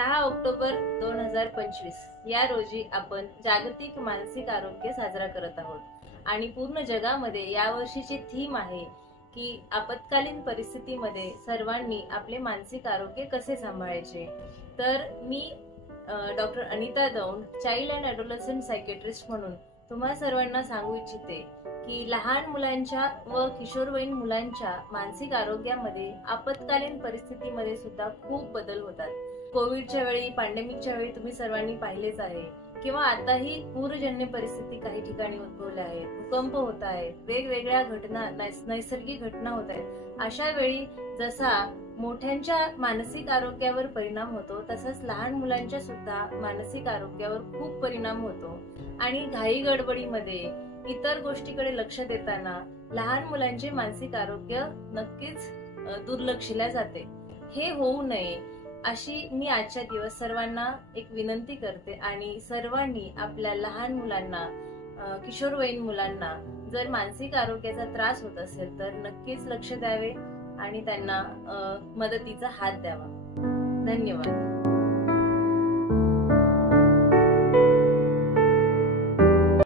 10 October 2025 या रोजी आपण जागतिक मानसिक आरोग्य साजरा करत आहोत आणि पूर्ण जगामध्ये यावर्षीची थीम आहे की आपत्कालीन परिस्थितीमध्ये सर्वांनी आपले मानसिक आरोग्य कसे सांभाळायचे। तर मी doctor Anita Daund, child and adolescent psychiatrist म्हणून तुम्हा सर्वांना सांगू इच्छिते की लहान मुलांच्या व किशोरवयीन मुलांच्या मानसिक आरोग्यामध्ये आपत्कालीन परिस्थितीमध्ये सुद्धा खूप बदल होतात। कोविडच्या वेळी, पॅन्डेमिकच्या वेळी तुम्ही सर्वांनी पाहिलेच आहे किंवा आताही पूरजन्य परिस्थिती काही ठिकाणी उद्भवल्या आहेत, भूकंप होत आहेत, वेगवेगळ्या घटना, नैसर्गिक घटना होत आहेत। अशा वेळी जसा मोठ्यांच्या मानसिक आरोग्यावर परिणाम होतो तसंच लहान मुलांच्या सुद्धा मानसिक आरोग्यावर खूप परिणाम होतो आणि घाई गडबडीमध्ये इतर गोष्टीकडे लक्ष देताना लहान मुलांचे मानसिक आरोग्य नक्कीच दुर्लक्षिले जाते। हे होऊ नये अशी मी आजच्या दिवस सर्वांना एक विनंती करते आणि सर्वांनी आपल्या लहान मुलांना, किशोरवयीन मुलांना जर मानसिक आरोग्याचा त्रास होत असेल तर नक्कीच लक्ष द्यावे आणि त्यांना मदतीचा हात द्यावा। धन्यवाद।